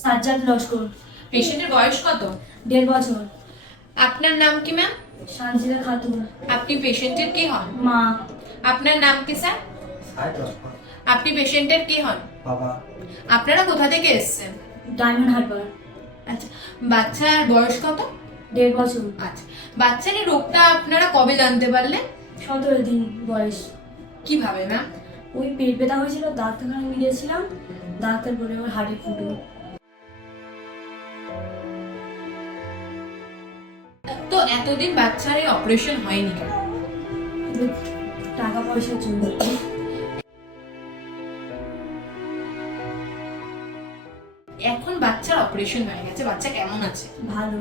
সাজ্জাদ লস্কর। পেশেন্টের বয়স কত? 1.5 বছর। আপনার নাম কি ম্যাম? সানজিদা খাতুন। আপনি পেশেন্টের কি হন? মা। আপনার নাম কি স্যার? আপনি পেশেন্টের কি হন? বাবা। আপনারা কোথা থেকে এসেছেন? ডায়মন্ড হারবার। আচ্ছা, বাচ্চার বয়স কত? 1.5 বছর। আচ্ছা, বাচ্চার এই রোগটা আপনারা কবে জানতে পারলেন? 17 দিন বয়স। কিভাবে ম্যাম? ওই পেট ব্যথা হয়েছিল, ডাক্তারখানায় গিয়েছিলাম, ডাক্তার বলে ওর হার্টে ফুটো। তো এতদিন বাচ্চার এই অপারেশন হয়নি কেন? কিন্তু টাকা পয়সার জন্য। এখন বাচ্চার অপারেশন হয়ে গেছে, বাচ্চা কেমন আছে? ভালো।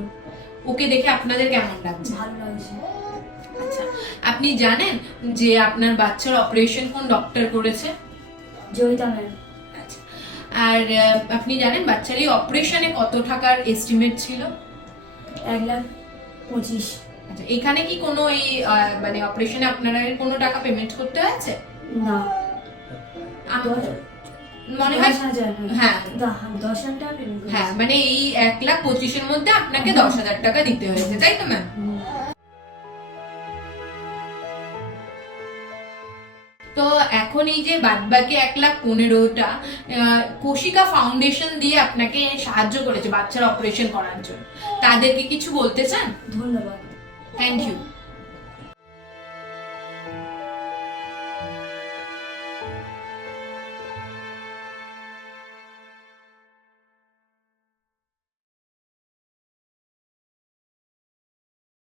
ওকে দেখে আপনাদের কেমন লাগছে? ভালো লাগছে। আচ্ছা, আপনি জানেন যে আপনার বাচ্চার অপারেশন কোন ডক্টর করেছে? জয়িতা ম্যাম। আচ্ছা, আর আপনি জানেন বাচ্চার এই অপারেশনে কত টাকার এস্টিমেট ছিল? 1,25,000। আচ্ছা, এখানে কি কোনো এই মানে অপারেশনে আপনারা কোনো টাকা পেমেন্ট করতে হয়েছে? না। মনে হয় 10,000। হ্যাঁ 10,000 টাকা পেমেন্ট হ্যাঁ, মানে এই 1,25,000 মধ্যে আপনাকে 10,000 টাকা দিতে হয়েছে, তাই তো ম্যাম? তো এখন এই যে বাদবাকি 1,15,000টা কোশিকা ফাউন্ডেশন দিয়ে আপনাকে সাহায্য করেছে বাচ্চার অপারেশন করার জন্য, তাদেরকে কিছু বলতে চান? ধন্যবাদ। Thank you.